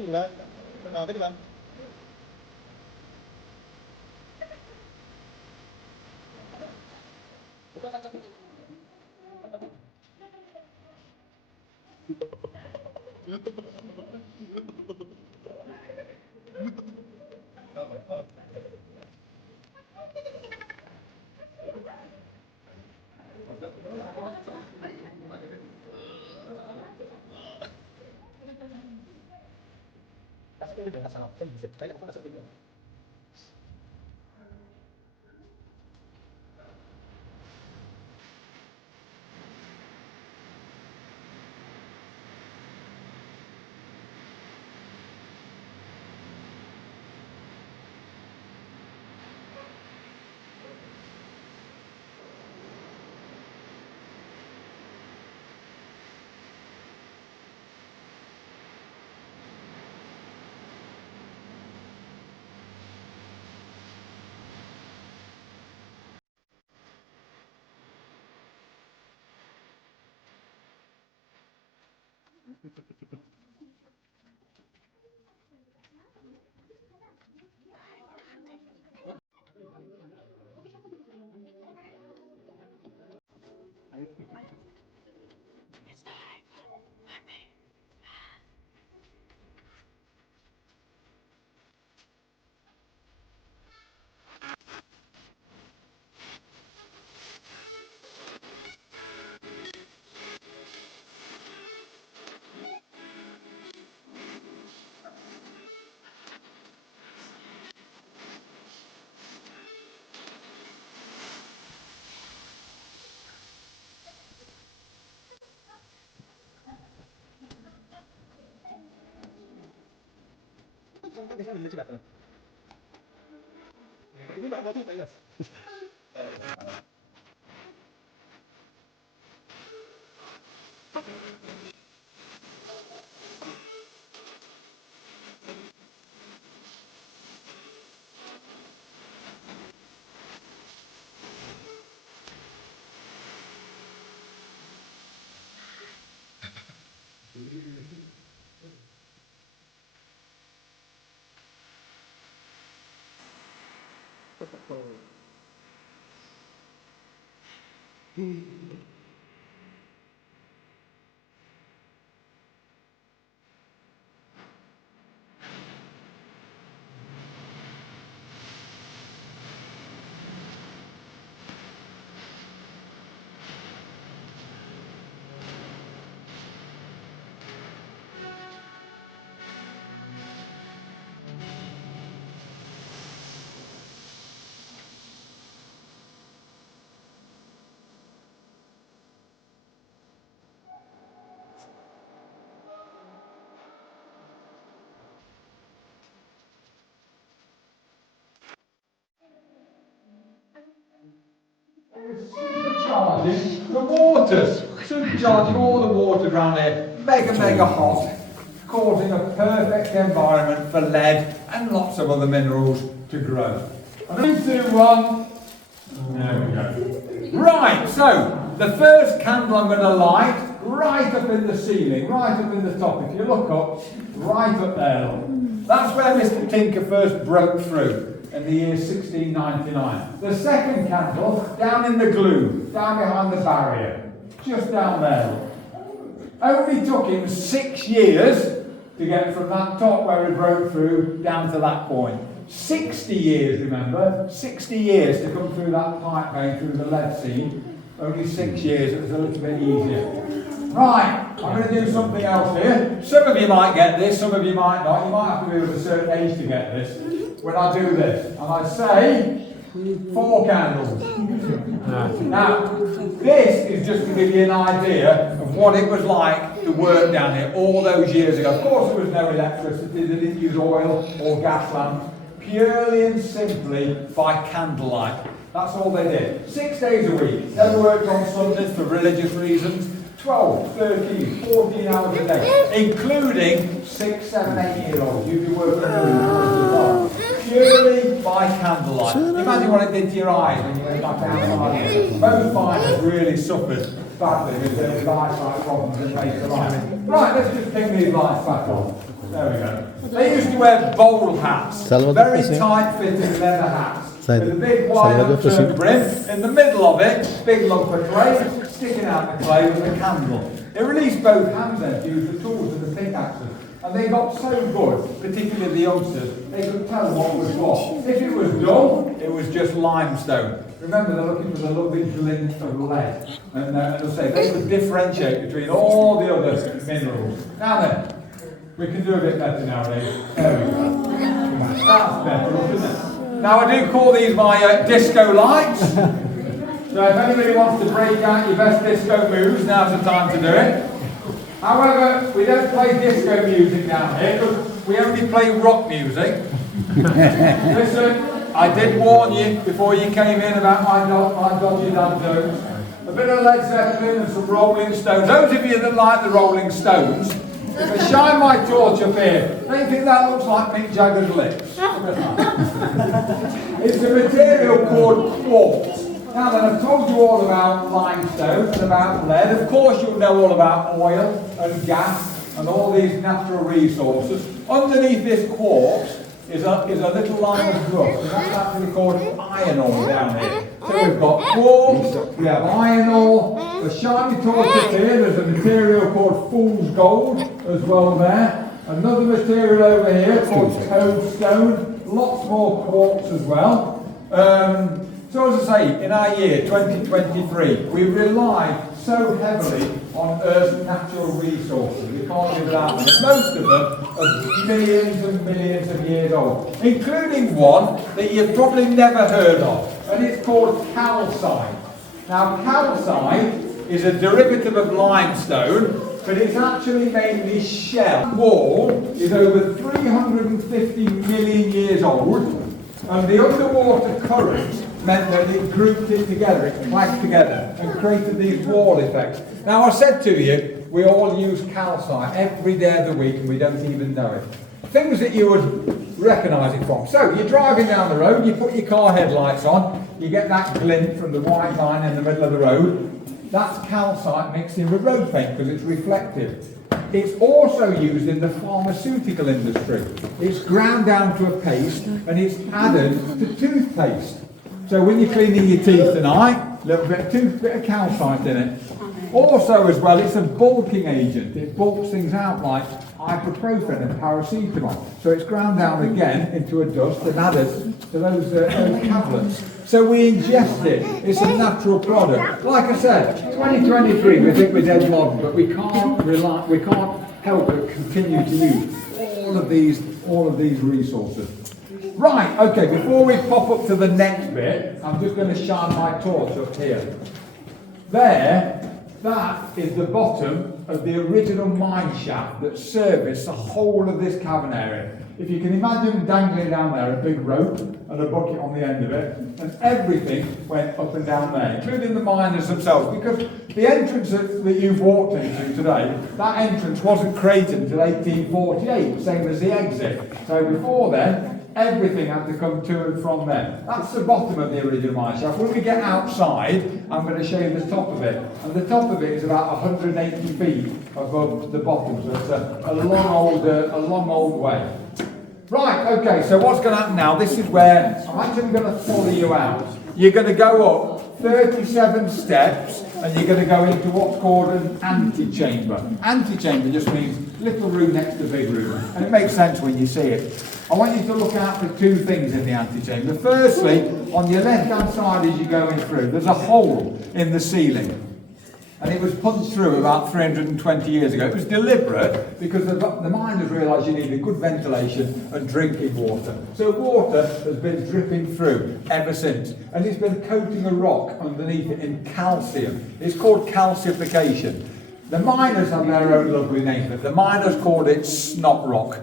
Di ba? Okay, di ba? Ini Mbak Ratu tegas. Supercharging the waters, supercharging all the water around here, mega hot, causing a perfect environment for lead and lots of other minerals to grow. 3, 2, 1. There we go. Right, so the first candle I'm going to light right up in the ceiling, right up in the top. If you look up, right up there, look. That's where Mr. Tinker first broke through in the year 1699. The second candle down in the gloom, down behind the barrier, just down there. Only took him 6 years to get from that top where he broke through down to that point. 60 years, remember? 60 years to come through that pipe vein, through the lead seam. Only 6 years, it was a little bit easier. Right, I'm going to do something else here. Some of you might get this, some of you might not. You might have to be of a certain age to get this. When I do this, and I say 4 candles. Now, this is just to give you an idea of what it was like to work down here all those years ago. Of course, there was no electricity, they didn't use oil or gas lamps, purely and simply by candlelight. That's all they did. 6 days a week. Never worked on Sundays for religious reasons. 12, 13, 14 hours a day, including 6, 7, 8-year-olds. You'd be working as well. Purely by candlelight. Imagine what it did to your eyes when you went back outside. Most miners really suffered badly with their eyesight problems and face the light. Right, let's just pick these lights back on. There we go. They used to wear bowl hats, very tight-fitting leather hats, with a big wide upturned brim. In the middle of it, big lump of clay, sticking out the clay with a candle. It released both hands then to use the tools and the pickaxes. And they got so good, particularly the youngsters, they could tell what was what. If it was dull, it was just limestone. Remember, they're looking for the lovely glint of lead. And as I say, they could differentiate between all the other minerals. Now then, we can do a bit better nowadays. There we go. That's better, isn't it? Now I do call these my disco lights. So if anybody wants to break out your best disco moves, now's the time to do it. However, we don't play disco music down here because we only play rock music. Listen, I did warn you before you came in about my dodgy dad jokes. A bit of Led Zeppelin and some Rolling Stones. Those of you that like the Rolling Stones, if I shine my torch up here, don't you think that looks like Mick Jagger's lips? It's a material called quartz. Now then, I've told you all about limestone and about lead. Of course, you'll know all about oil and gas and all these natural resources. Underneath this quartz is a little line of rust, and that's actually called iron ore down here. So we've got quartz, we have iron ore, the shiny torch up here, there's a material called fool's gold as well there. Another material over here called toadstone, lots more quartz as well. So as I say, in our year 2023, we rely so heavily on Earth's natural resources. We can't live without them. Most of them are millions and millions of years old, including one that you've probably never heard of, and it's called calcite. Now, calcite is a derivative of limestone, but it's actually made this shell. The wall is over 350 million years old, and the underwater current meant that it grouped it together, it clagged together and created these wall effects. Now I said to you, we all use calcite every day of the week and we don't even know it. Things that you would recognise it from. So you're driving down the road, you put your car headlights on, you get that glint from the white line in the middle of the road. That's calcite mixed in with road paint because it's reflective. It's also used in the pharmaceutical industry. It's ground down to a paste and it's added to toothpaste. So when you're cleaning your teeth tonight, a little bit of calcite in it. Also as well, it's a bulking agent. It bulks things out like ibuprofen and paracetamol. So it's ground down again into a dust and added to those tablets. So we ingest it. It's a natural product. Like I said, 2023, we think we're dead modern, but we can't help but continue to use all of these resources. Right, okay, before we pop up to the next bit, I'm just going to shine my torch up here. There, that is the bottom of the original mine shaft that serviced the whole of this cavern area. If you can imagine dangling down there a big rope and a bucket on the end of it, and everything went up and down there, including the miners themselves, because the entrance that you've walked into today, that entrance wasn't created until 1848, same as the exit. So before then, everything had to come to and from there. That's the bottom of the original mine shaft. When we get outside, I'm going to show you the top of it. And the top of it is about 180 feet above the bottom. So it's a long old way. Right, okay, so what's going to happen now? This is where I'm actually going to follow you out. You're going to go up 37 steps and you're going to go into what's called an antechamber. Antechamber just means little room next to big room, and it makes sense when you see it. I want you to look out for two things in the antechamber. Firstly, on your left-hand side as you're going through, there's a hole in the ceiling. And it was punched through about 320 years ago. It was deliberate because the miners realised you needed good ventilation and drinking water. So water has been dripping through ever since. And it's been coating a rock underneath it in calcium. It's called calcification. The miners have their own lovely name for it. The miners called it snot rock.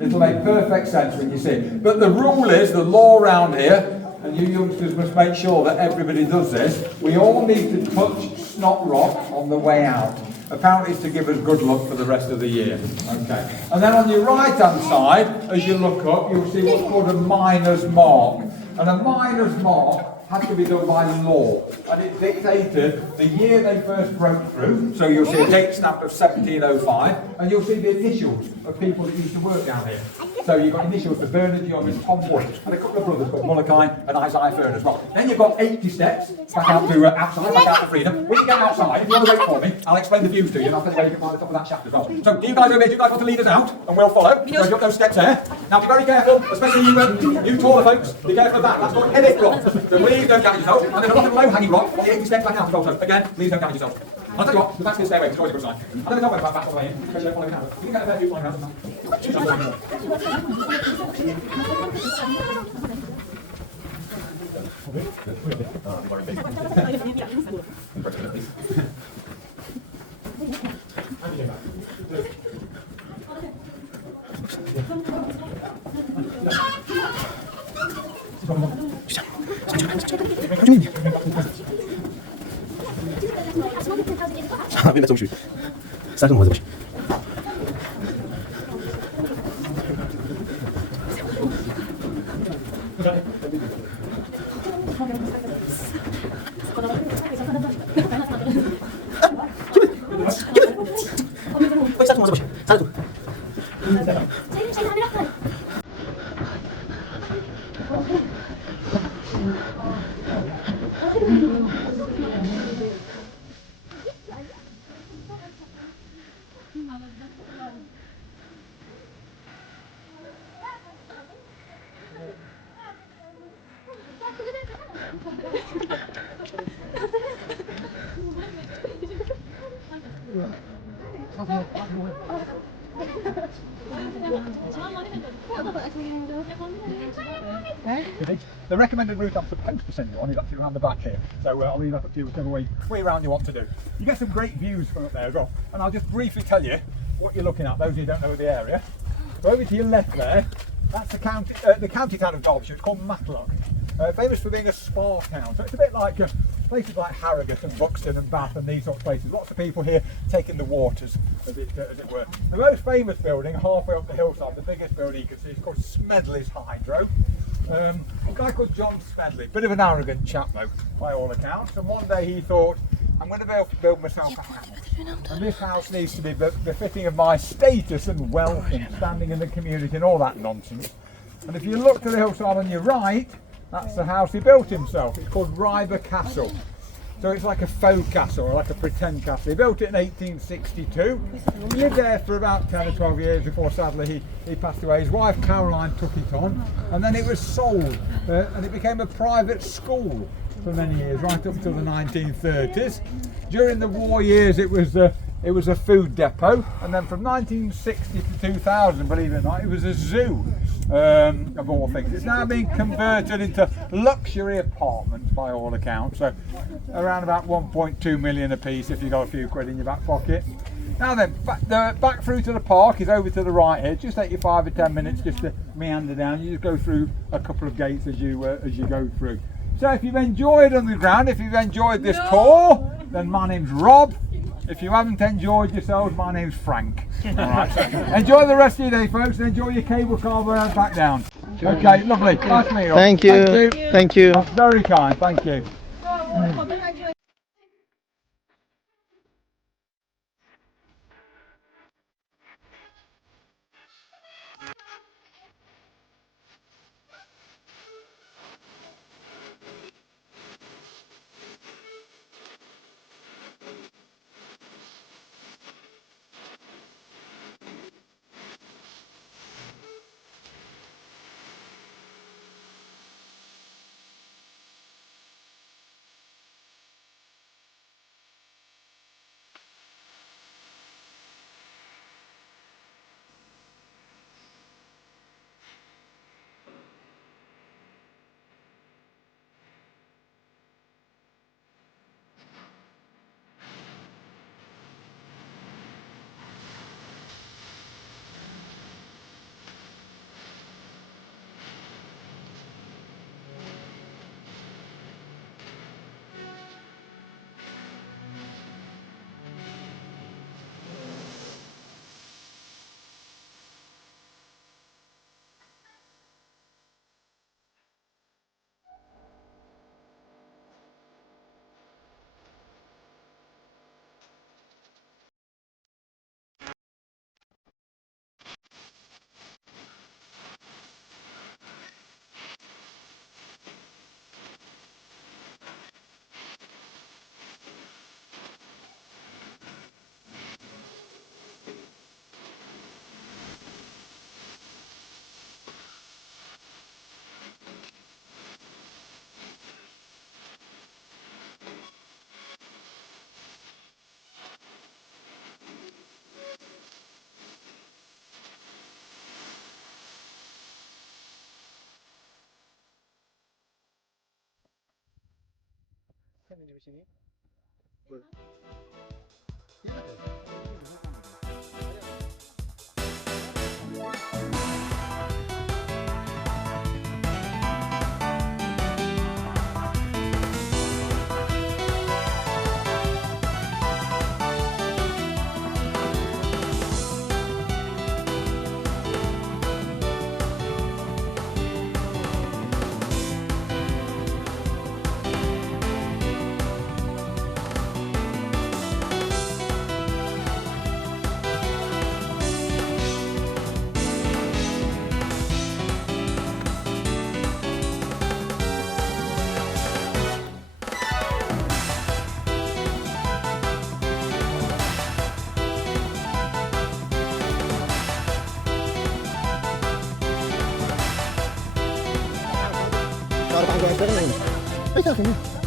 It'll make perfect sense when you see it. But the rule is, the law around here, and you youngsters must make sure that everybody does this, we all need to touch snot rock on the way out. Apparently it's to give us good luck for the rest of the year. Okay. And then on your right hand side, as you look up, you'll see what's called a miner's mark. And a miner's mark had to be done by law, and it dictated the year they first broke through. So you'll see a date stamp of 1705, and you'll see the initials of people that used to work down here. So you've got initials for Bernard Young and Tom Wood, and a couple of brothers called Mulligan and Isaiah Fern as well. Then you've got 80 steps back out to outside, back out to Freedom. When you get outside, if you want to wait for me, I'll explain the views to you, and I'll tell you where you can find the top of that shaft as well. So do you guys over here, do you guys want to lead us out, and we'll follow? So you've got those steps there. Now be very careful, especially you taller folks, be careful of that. That's called headache rock. So please don't damage yourself. And there's a lot of low-hanging rock on the 80 steps back out as well. So again, please don't damage yourself. I'll tell you what, the back's going to stay away, it's always a good sign. I don't know about back all the way in, so you don't follow me down. You can get a fair few flying around. 아, 왜 조금씩 쌀좀 먹어 보시. 쌀좀 먹어 보시. 쌀좀. The recommended route I'm supposed to send you on is actually around the back here, so I'll leave that up to you whichever way around you want to do. You get some great views from up there as well, and I'll just briefly tell you what you're looking at, those who don't know the area. So over to your left there, that's the county town of Derbyshire. It's called Matlock, famous for being a spa town, so it's a bit like places like Harrogate and Buxton and Bath and these sorts of places. Lots of people here taking the waters, as it were. The most famous building, halfway up the hillside, the biggest building you can see, is called Smedley's Hydro. A guy called John Smedley, bit of an arrogant chap though, by all accounts, and one day he thought, I'm going to be able to build myself a house, and this house needs to be befitting of my status and wealth and standing in the community and all that nonsense. And if you look to the hillside on your right, that's the house he built himself. It's called Ryber Castle. So it's like a faux castle, or like a pretend castle. He built it in 1862. He lived there for about 10 or 12 years before sadly he passed away. His wife Caroline took it on, and then it was sold, and it became a private school for many years, right up till the 1930s. During the war years it was a food depot, and then from 1960 to 2000, believe it or not, it was a zoo, of all things. It's now being converted into luxury apartments by all accounts, so around about 1.2 million a piece if you've got a few quid in your back pocket. Now then, back through to the park is over to the right here. Just take you 5 or 10 minutes just to meander down. You just go through a couple of gates as you go through. So if you've enjoyed Underground, if you've enjoyed this tour, then my name's Rob. If you haven't enjoyed yourselves, my name's Frank. All right. Enjoy the rest of your day, folks, and enjoy your cable car ride back down. Okay, lovely. Nice to meet you. Thank you. Thank you. That's very kind. Thank you. ini di sini. Taruh panggung sekarang ini. Ayo sini.